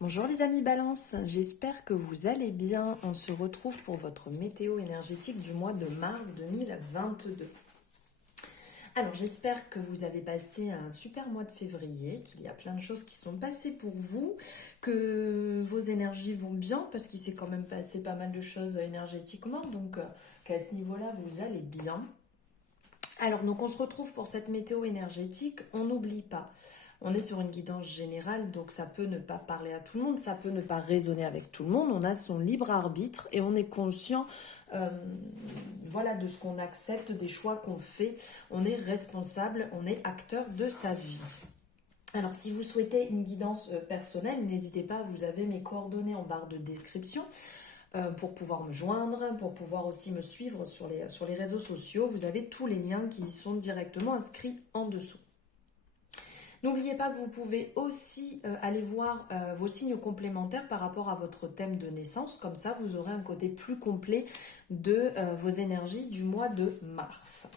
Bonjour les amis Balance, j'espère que vous allez bien. On se retrouve pour votre météo énergétique du mois de mars 2022. Alors j'espère que vous avez passé un super mois de février, qu'il y a plein de choses qui sont passées pour vous, que vos énergies vont bien parce qu'il s'est quand même passé pas mal de choses énergétiquement, donc qu'à ce niveau-là vous allez bien. Alors donc on se retrouve pour cette météo énergétique, on n'oublie pas. On est sur une guidance générale, donc ça peut ne pas parler à tout le monde, ça peut ne pas résonner avec tout le monde. On a son libre arbitre et on est conscient euh, voilà, de ce qu'on accepte, des choix qu'on fait. On est responsable, on est acteur de sa vie. Alors si vous souhaitez une guidance personnelle, n'hésitez pas, vous avez mes coordonnées en barre de description pour pouvoir me joindre, pour pouvoir aussi me suivre sur les réseaux sociaux. Vous avez tous les liens qui sont directement inscrits en dessous. N'oubliez pas que vous pouvez aussi aller voir vos signes complémentaires par rapport à votre thème de naissance. Comme ça, vous aurez un côté plus complet de vos énergies du mois de mars.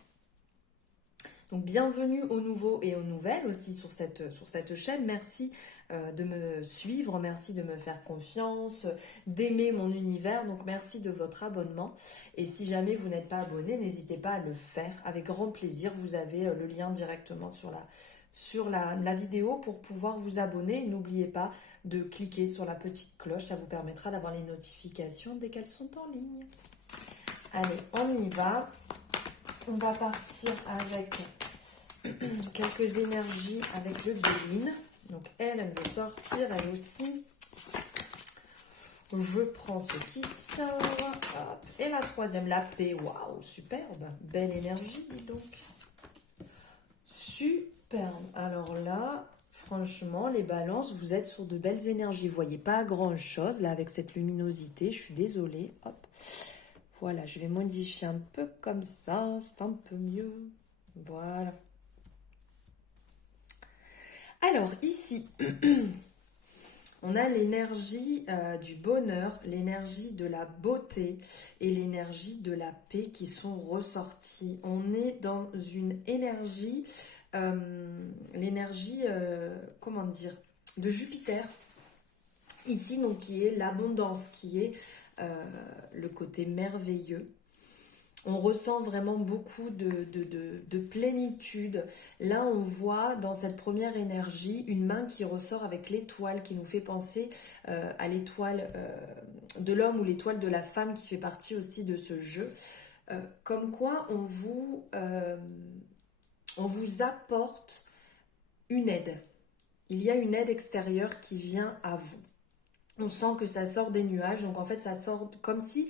Donc bienvenue aux nouveaux et aux nouvelles aussi sur cette chaîne. Merci de me suivre, merci de me faire confiance, d'aimer mon univers. Donc merci de votre abonnement. Et si jamais vous n'êtes pas abonné, n'hésitez pas à le faire avec grand plaisir. Vous avez le lien directement sur la vidéo pour pouvoir vous abonner. N'oubliez pas de cliquer sur la petite cloche, ça vous permettra d'avoir les notifications dès qu'elles sont en ligne. Allez, on y va. On va partir avec quelques énergies avec le Béline. Donc elle veut sortir, elle aussi. Je prends ce qui sort. Hop. Et la troisième, la paix. Waouh, superbe. Belle énergie, dis donc. Superbe. Alors là, franchement, les balances, vous êtes sur de belles énergies. Vous voyez pas grand-chose là avec cette luminosité. Je suis désolée. Hop. Voilà, je vais modifier un peu comme ça. C'est un peu mieux. Voilà. Alors ici, on a l'énergie du bonheur, l'énergie de la beauté et l'énergie de la paix qui sont ressorties. On est dans une énergie, l'énergie, comment dire, de Jupiter. Ici, donc, qui est l'abondance, qui est le côté merveilleux. On ressent vraiment beaucoup de plénitude. Là, on voit dans cette première énergie une main qui ressort avec l'étoile, qui nous fait penser à l'étoile de l'homme ou l'étoile de la femme qui fait partie aussi de ce jeu. Comme quoi, on vous apporte une aide. Il y a une aide extérieure qui vient à vous. On sent que ça sort des nuages, donc en fait, ça sort comme si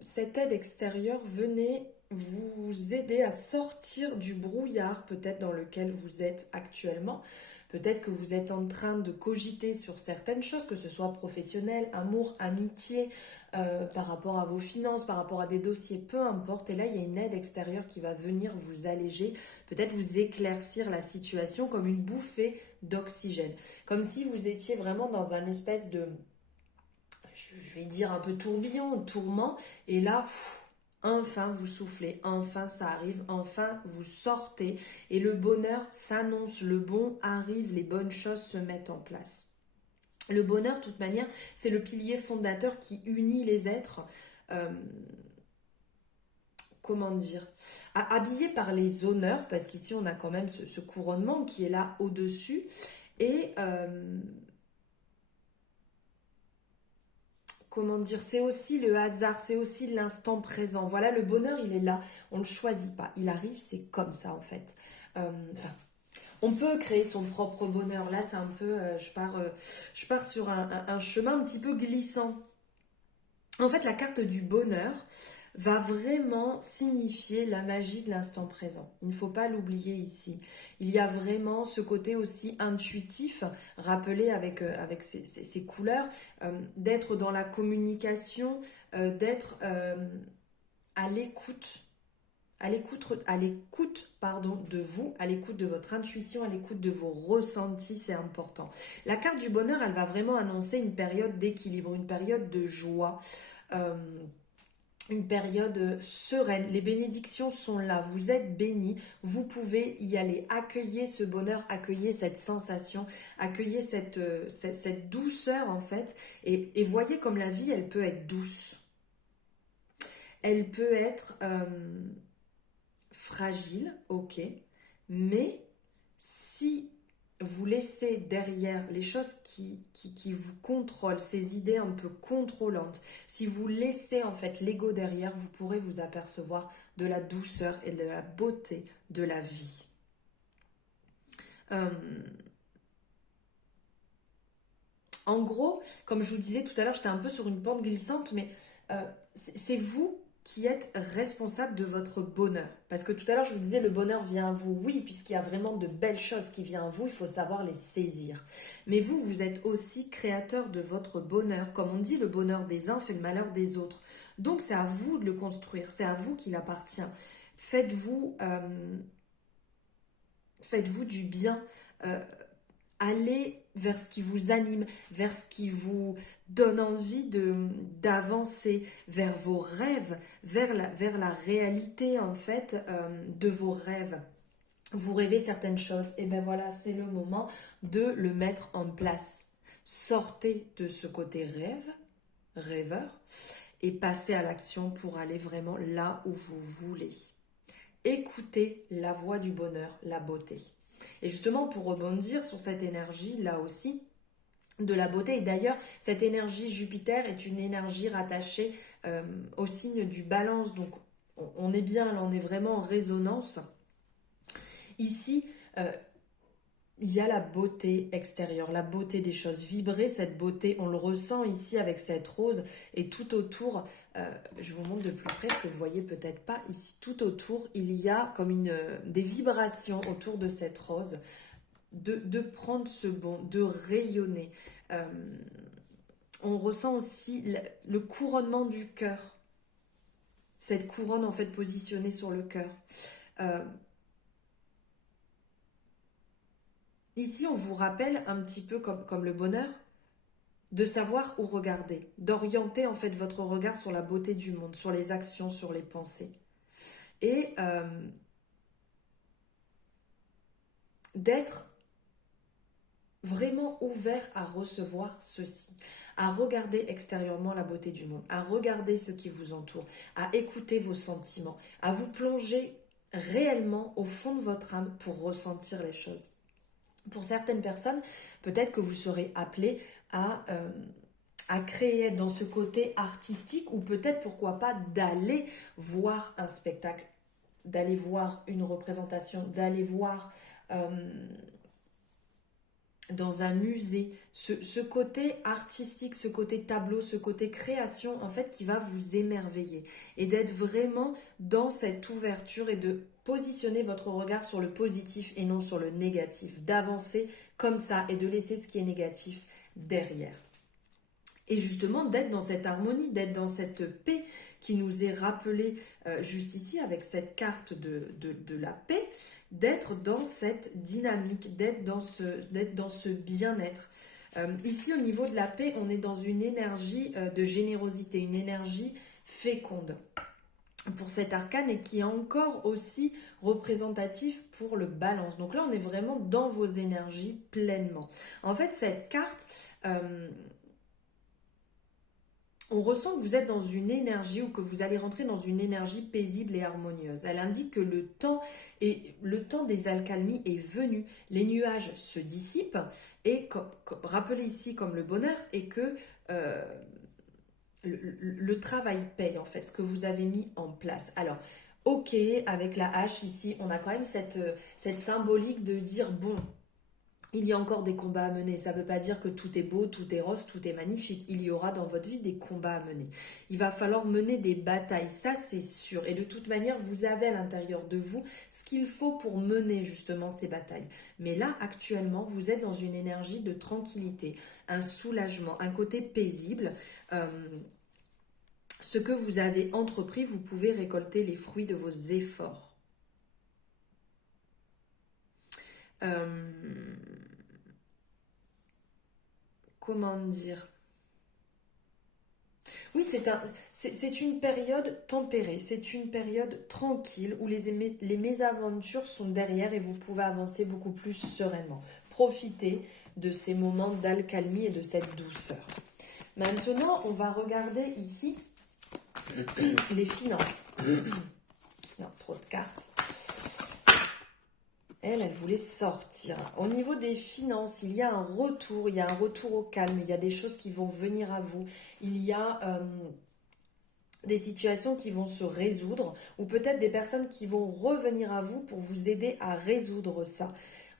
cette aide extérieure venait vous aider à sortir du brouillard peut-être dans lequel vous êtes actuellement. Peut-être que vous êtes en train de cogiter sur certaines choses, que ce soit professionnel, amour, amitié, par rapport à vos finances, par rapport à des dossiers, peu importe. Et là, il y a une aide extérieure qui va venir vous alléger, peut-être vous éclaircir la situation comme une bouffée d'oxygène. Comme si vous étiez vraiment dans un espèce de, je vais dire un peu tourbillon, tourment, et là, enfin vous soufflez, enfin ça arrive, enfin vous sortez, et le bonheur s'annonce, le bon arrive, les bonnes choses se mettent en place. Le bonheur, de toute manière, c'est le pilier fondateur qui unit les êtres, comment dire, habillés par les honneurs, parce qu'ici on a quand même ce couronnement qui est là au-dessus, et comment dire, c'est aussi le hasard, c'est aussi l'instant présent. Voilà, le bonheur, il est là, on ne le choisit pas, il arrive, c'est comme ça en fait. Enfin, on peut créer son propre bonheur. Là, c'est un peu, je pars sur un chemin un petit peu glissant. En fait, la carte du bonheur va vraiment signifier la magie de l'instant présent. Il ne faut pas l'oublier ici. Il y a vraiment ce côté aussi intuitif, rappelé avec ces couleurs, d'être dans la communication, d'être à l'écoute. Pardon, de vous, à l'écoute de votre intuition, à l'écoute de vos ressentis, c'est important. La carte du bonheur, elle va vraiment annoncer une période d'équilibre, une période de joie. une période sereine. Les bénédictions sont là, vous êtes bénis, vous pouvez y aller. Accueillez ce bonheur, accueillez cette sensation, accueillez cette douceur en fait. Et voyez comme la vie, elle peut être douce. Elle peut être fragile, ok, mais si vous laissez derrière les choses qui vous contrôlent, ces idées un peu contrôlantes, si vous laissez en fait l'ego derrière, vous pourrez vous apercevoir de la douceur et de la beauté de la vie. En gros, comme je vous disais tout à l'heure, j'étais un peu sur une pente glissante, mais c'est vous qui êtes responsable de votre bonheur. Parce que tout à l'heure, je vous disais, le bonheur vient à vous, oui, puisqu'il y a vraiment de belles choses qui viennent à vous, il faut savoir les saisir. Mais vous, vous êtes aussi créateur de votre bonheur. Comme on dit, le bonheur des uns fait le malheur des autres. Donc, c'est à vous de le construire, c'est à vous qu'il appartient. Faites-vous faites-vous du bien. Allez vers ce qui vous anime, vers ce qui vous donne envie d'avancer, vers vos rêves, vers la réalité en fait de vos rêves. Vous rêvez certaines choses, et ben voilà, c'est le moment de le mettre en place. Sortez de ce côté rêveur, et passez à l'action pour aller vraiment là où vous voulez. Écoutez la voix du bonheur, la beauté. Et justement, pour rebondir sur cette énergie, là aussi, de la beauté, et d'ailleurs, cette énergie Jupiter est une énergie rattachée au signe du balance, donc on est bien, là, on est vraiment en résonance. Ici, il y a la beauté extérieure, la beauté des choses. Vibrer cette beauté, on le ressent ici avec cette rose et tout autour, je vous montre de plus près ce que vous voyez peut-être pas ici, tout autour, il y a comme des vibrations autour de cette rose, de prendre ce bon, de rayonner. On ressent aussi le couronnement du cœur, cette couronne en fait positionnée sur le cœur. Ici, on vous rappelle un petit peu comme le bonheur, de savoir où regarder, d'orienter en fait votre regard sur la beauté du monde, sur les actions, sur les pensées. Et d'être vraiment ouvert à recevoir ceci, à regarder extérieurement la beauté du monde, à regarder ce qui vous entoure, à écouter vos sentiments, à vous plonger réellement au fond de votre âme pour ressentir les choses. Pour certaines personnes, peut-être que vous serez appelé à créer dans ce côté artistique ou peut-être pourquoi pas d'aller voir un spectacle, d'aller voir une représentation, d'aller voir dans un musée, ce côté artistique, ce côté tableau, ce côté création en fait qui va vous émerveiller et d'être vraiment dans cette ouverture et de positionner votre regard sur le positif et non sur le négatif, d'avancer comme ça et de laisser ce qui est négatif derrière. Et justement d'être dans cette harmonie, d'être dans cette paix qui nous est rappelée juste ici avec cette carte de la paix, d'être dans cette dynamique, d'être dans ce bien-être. Ici au niveau de la paix, on est dans une énergie de générosité, une énergie féconde pour cet arcane et qui est encore aussi représentatif pour le balance. Donc là, on est vraiment dans vos énergies pleinement. En fait, cette carte... on ressent que vous êtes dans une énergie ou que vous allez rentrer dans une énergie paisible et harmonieuse. Elle indique que le temps des accalmies est venu. Les nuages se dissipent et rappelez ici comme le bonheur et que le travail paye en fait, ce que vous avez mis en place. Alors, ok, avec la hache ici, on a quand même cette symbolique de dire bon, il y a encore des combats à mener. Ça ne veut pas dire que tout est beau, tout est rose, tout est magnifique. Il y aura dans votre vie des combats à mener. Il va falloir mener des batailles, ça c'est sûr. Et de toute manière, vous avez à l'intérieur de vous ce qu'il faut pour mener justement ces batailles. Mais là, actuellement, vous êtes dans une énergie de tranquillité, un soulagement, un côté paisible. Ce que vous avez entrepris, vous pouvez récolter les fruits de vos efforts. Comment dire? Oui, c'est une période tempérée, c'est une période tranquille où les mésaventures sont derrière et vous pouvez avancer beaucoup plus sereinement. Profitez de ces moments d'accalmie et de cette douceur. Maintenant, on va regarder ici les finances. Non, trop de cartes. Elle voulait sortir. Au niveau des finances, il y a un retour au calme, il y a des choses qui vont venir à vous. Il y a des situations qui vont se résoudre ou peut-être des personnes qui vont revenir à vous pour vous aider à résoudre ça.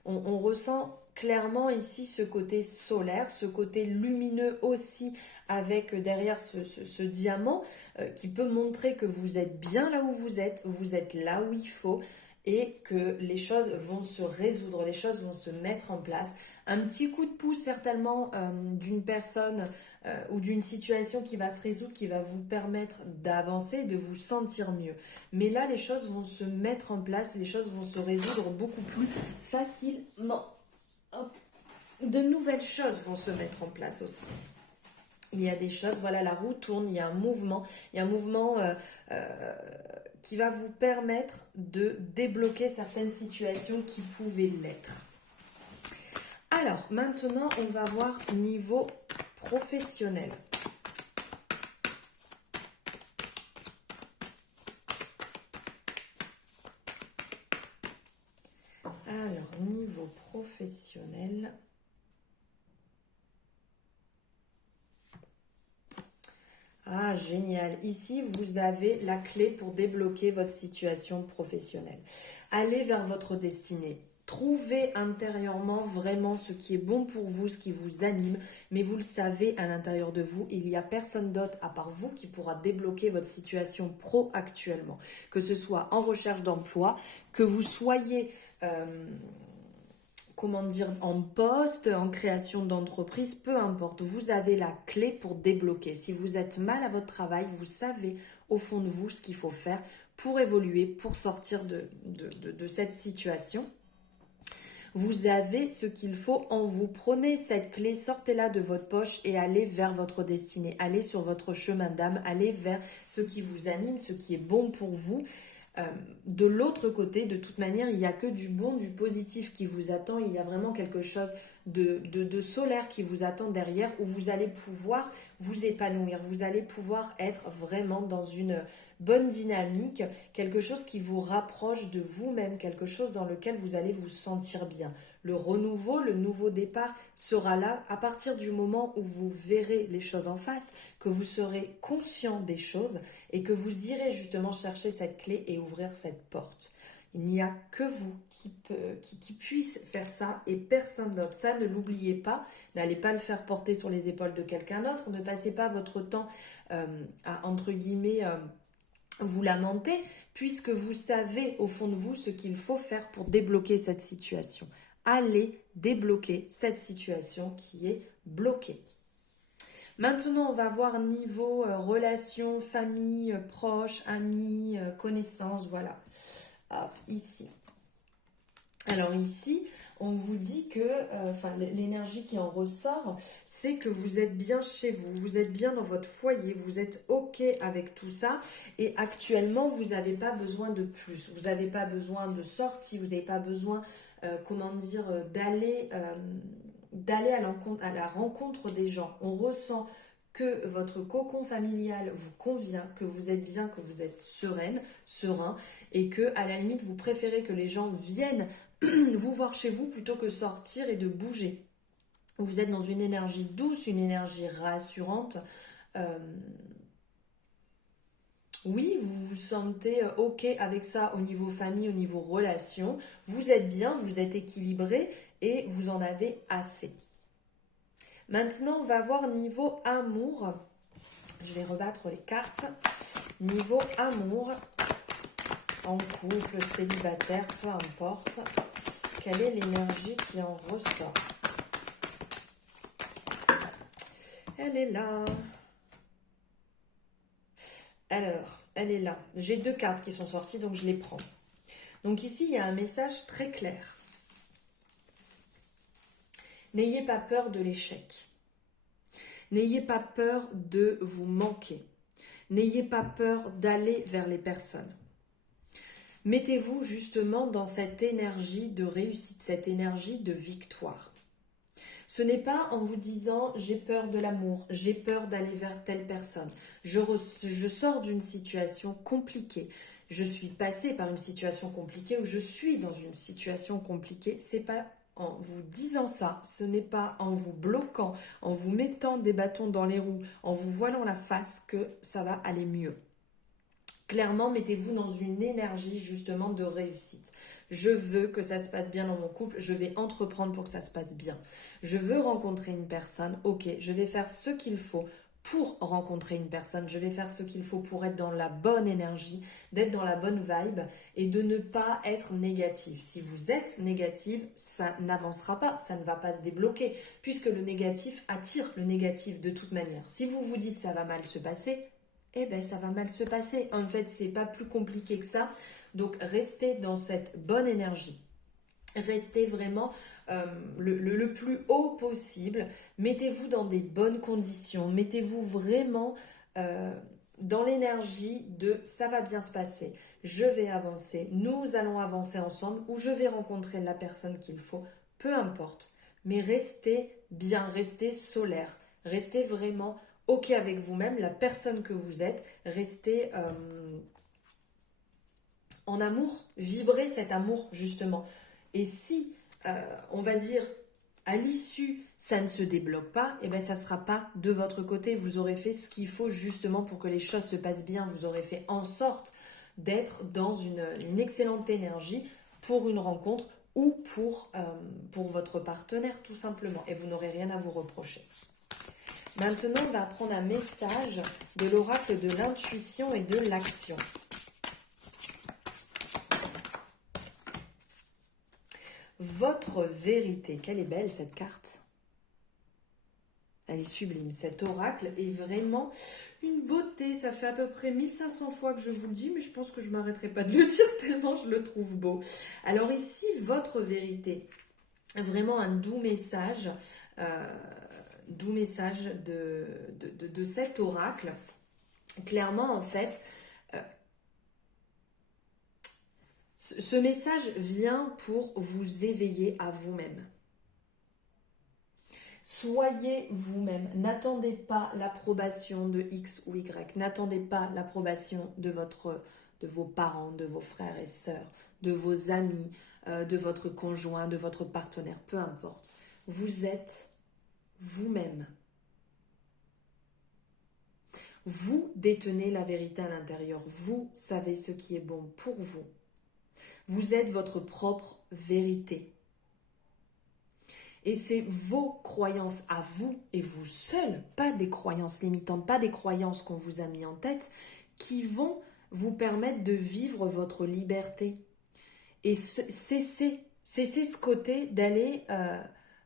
On ressent clairement ici ce côté solaire, ce côté lumineux aussi avec derrière ce diamant qui peut montrer que vous êtes bien là où vous êtes là où il faut et que les choses vont se résoudre, les choses vont se mettre en place. Un petit coup de pouce certainement d'une personne ou d'une situation qui va se résoudre, qui va vous permettre d'avancer, de vous sentir mieux. Mais là, les choses vont se mettre en place, les choses vont se résoudre beaucoup plus facilement. Hop. De nouvelles choses vont se mettre en place aussi. Il y a des choses, voilà, la roue tourne, il y a un mouvement qui va vous permettre de débloquer certaines situations qui pouvaient l'être. Alors, maintenant, on va voir niveau professionnel. Alors, niveau professionnel... Ah, génial. Ici, vous avez la clé pour débloquer votre situation professionnelle. Allez vers votre destinée. Trouvez intérieurement vraiment ce qui est bon pour vous, ce qui vous anime, mais vous le savez à l'intérieur de vous, il n'y a personne d'autre à part vous qui pourra débloquer votre situation pro actuellement. Que ce soit en recherche d'emploi, que vous soyez... en poste, en création d'entreprise, peu importe, vous avez la clé pour débloquer. Si vous êtes mal à votre travail, vous savez au fond de vous ce qu'il faut faire pour évoluer, pour sortir de cette situation. Vous avez ce qu'il faut en vous. Prenez cette clé, sortez-la de votre poche et allez vers votre destinée. Allez sur votre chemin d'âme, allez vers ce qui vous anime, ce qui est bon pour vous. De l'autre côté, de toute manière, il n'y a que du bon, du positif qui vous attend. Il y a vraiment quelque chose de solaire qui vous attend derrière où vous allez pouvoir vous épanouir. Vous allez pouvoir être vraiment dans une bonne dynamique, quelque chose qui vous rapproche de vous-même, quelque chose dans lequel vous allez vous sentir bien. Le renouveau, le nouveau départ sera là à partir du moment où vous verrez les choses en face, que vous serez conscient des choses et que vous irez justement chercher cette clé et ouvrir cette porte. Il n'y a que vous qui puisse faire ça et personne d'autre. Ça, ne l'oubliez pas. N'allez pas le faire porter sur les épaules de quelqu'un d'autre. Ne passez pas votre temps à, entre guillemets, vous lamenter, puisque vous savez au fond de vous ce qu'il faut faire pour débloquer cette situation. Allez débloquer cette situation qui est bloquée. Maintenant, on va voir niveau relations, famille, proches, amis, connaissances, voilà. Hop, ici. Alors ici, on vous dit que, l'énergie qui en ressort, c'est que vous êtes bien chez vous, vous êtes bien dans votre foyer, vous êtes OK avec tout ça et actuellement, vous n'avez pas besoin de plus. Vous n'avez pas besoin de sortie, vous n'avez pas besoin, d'aller à la rencontre des gens. On ressent que votre cocon familial vous convient, que vous êtes bien, que vous êtes serein et que à la limite vous préférez que les gens viennent vous voir chez vous plutôt que sortir et de bouger. Vous êtes dans une énergie douce, une énergie rassurante. Oui, vous vous sentez OK avec ça au niveau famille, au niveau relation. Vous êtes bien, vous êtes équilibré et vous en avez assez. Maintenant, on va voir niveau amour. Je vais rebattre les cartes. Niveau amour, en couple, célibataire, peu importe. Quelle est l'énergie qui en ressort? Elle est là. Alors, elle est là. J'ai deux cartes qui sont sorties, donc je les prends. Donc ici, il y a un message très clair. N'ayez pas peur de l'échec. N'ayez pas peur de vous manquer. N'ayez pas peur d'aller vers les personnes. Mettez-vous justement dans cette énergie de réussite, cette énergie de victoire. Ce n'est pas en vous disant j'ai peur de l'amour, j'ai peur d'aller vers telle personne. Je sors d'une situation compliquée. Je suis passée par une situation compliquée ou je suis dans une situation compliquée. C'est pas en vous disant ça, ce n'est pas en vous bloquant, en vous mettant des bâtons dans les roues, en vous voilant la face que ça va aller mieux. Clairement, mettez-vous dans une énergie justement de réussite. Je veux que ça se passe bien dans mon couple, je vais entreprendre pour que ça se passe bien. Je veux rencontrer une personne, ok, je vais faire ce qu'il faut pour rencontrer une personne, je vais faire ce qu'il faut pour être dans la bonne énergie, d'être dans la bonne vibe et de ne pas être négatif. Si vous êtes négative, ça n'avancera pas, ça ne va pas se débloquer puisque le négatif attire le négatif de toute manière. Si vous vous dites ça va mal se passer, eh bien ça va mal se passer. En fait, c'est pas plus compliqué que ça. Donc, restez dans cette bonne énergie. Restez vraiment le plus haut possible. Mettez-vous dans des bonnes conditions. Mettez-vous vraiment dans l'énergie de ça va bien se passer. Je vais avancer. Nous allons avancer ensemble ou je vais rencontrer la personne qu'il faut. Peu importe. Mais restez bien, restez solaire. Restez vraiment ok avec vous-même, la personne que vous êtes. Restez en amour, vibrez cet amour justement. Et si, on va dire, à l'issue, ça ne se débloque pas, et bien ça ne sera pas de votre côté. Vous aurez fait ce qu'il faut justement pour que les choses se passent bien. Vous aurez fait en sorte d'être dans une excellente énergie pour une rencontre ou pour votre partenaire tout simplement. Et vous n'aurez rien à vous reprocher. Maintenant, on va prendre un message de l'oracle de l'intuition et de l'action. Votre vérité. Quelle est belle cette carte. Elle est sublime. Cet oracle est vraiment une beauté. Ça fait à peu près 1500 fois que je vous le dis, mais je pense que je ne m'arrêterai pas de le dire tellement je le trouve beau. Alors ici, votre vérité. Vraiment un doux message. Doux message de cet oracle. Clairement, en fait, ce message vient pour vous éveiller à vous-même. Soyez vous-même. N'attendez pas l'approbation de X ou Y. N'attendez pas l'approbation de vos parents, de vos frères et sœurs, de vos amis, de votre conjoint, de votre partenaire. Peu importe. Vous êtes vous-même. Vous détenez la vérité à l'intérieur. Vous savez ce qui est bon pour vous. Vous êtes votre propre vérité. Et c'est vos croyances à vous et vous seuls, pas des croyances limitantes, pas des croyances qu'on vous a mis en tête, qui vont vous permettre de vivre votre liberté. Et cessez ce côté d'aller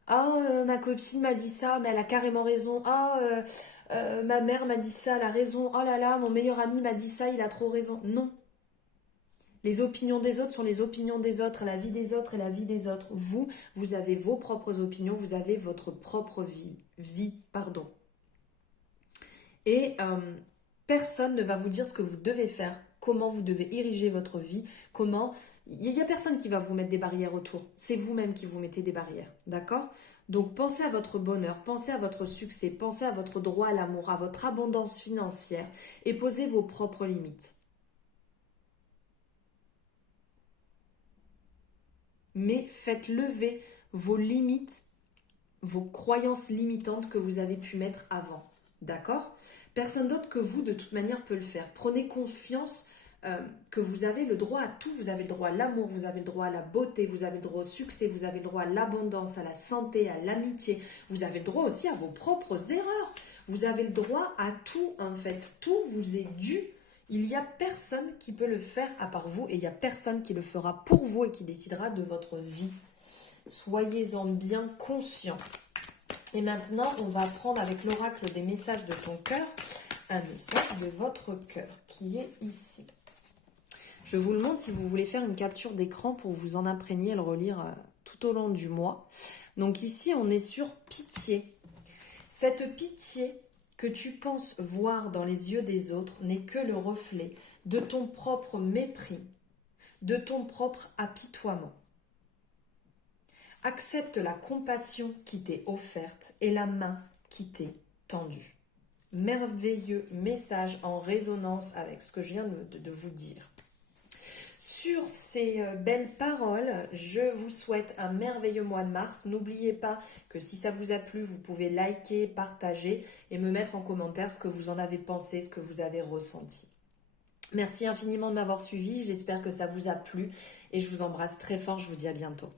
ma copine m'a dit ça, mais elle a carrément raison. Ma mère m'a dit ça, elle a raison. Oh là là, mon meilleur ami m'a dit ça, il a trop raison. Non. Les opinions des autres sont les opinions des autres, la vie des autres est la vie des autres. Vous avez vos propres opinions, vous avez votre propre vie. Et personne ne va vous dire ce que vous devez faire, comment vous devez ériger votre vie, comment... Il n'y a personne qui va vous mettre des barrières autour. C'est vous-même qui vous mettez des barrières, d'accord ? Donc pensez à votre bonheur, pensez à votre succès, pensez à votre droit à l'amour, à votre abondance financière et posez vos propres limites. Mais faites lever vos limites, vos croyances limitantes que vous avez pu mettre avant. D'accord ? Personne d'autre que vous, de toute manière, peut le faire. Prenez confiance que vous avez le droit à tout. Vous avez le droit à l'amour, vous avez le droit à la beauté, vous avez le droit au succès, vous avez le droit à l'abondance, à la santé, à l'amitié. Vous avez le droit aussi à vos propres erreurs. Vous avez le droit à tout, en fait. Tout vous est dû. Il n'y a personne qui peut le faire à part vous et il n'y a personne qui le fera pour vous et qui décidera de votre vie. Soyez-en bien conscients. Et maintenant, on va prendre avec l'oracle des messages de ton cœur, un message de votre cœur qui est ici. Je vous le montre si vous voulez faire une capture d'écran pour vous en imprégner et le relire tout au long du mois. Donc ici, on est sur pitié. Cette pitié que tu penses voir dans les yeux des autres n'est que le reflet de ton propre mépris, de ton propre apitoiement. Accepte la compassion qui t'est offerte et la main qui t'est tendue. Merveilleux message en résonance avec ce que je viens de vous dire. Sur ces belles paroles, je vous souhaite un merveilleux mois de mars. N'oubliez pas que si ça vous a plu, vous pouvez liker, partager et me mettre en commentaire ce que vous en avez pensé, ce que vous avez ressenti. Merci infiniment de m'avoir suivi, j'espère que ça vous a plu et je vous embrasse très fort, je vous dis à bientôt.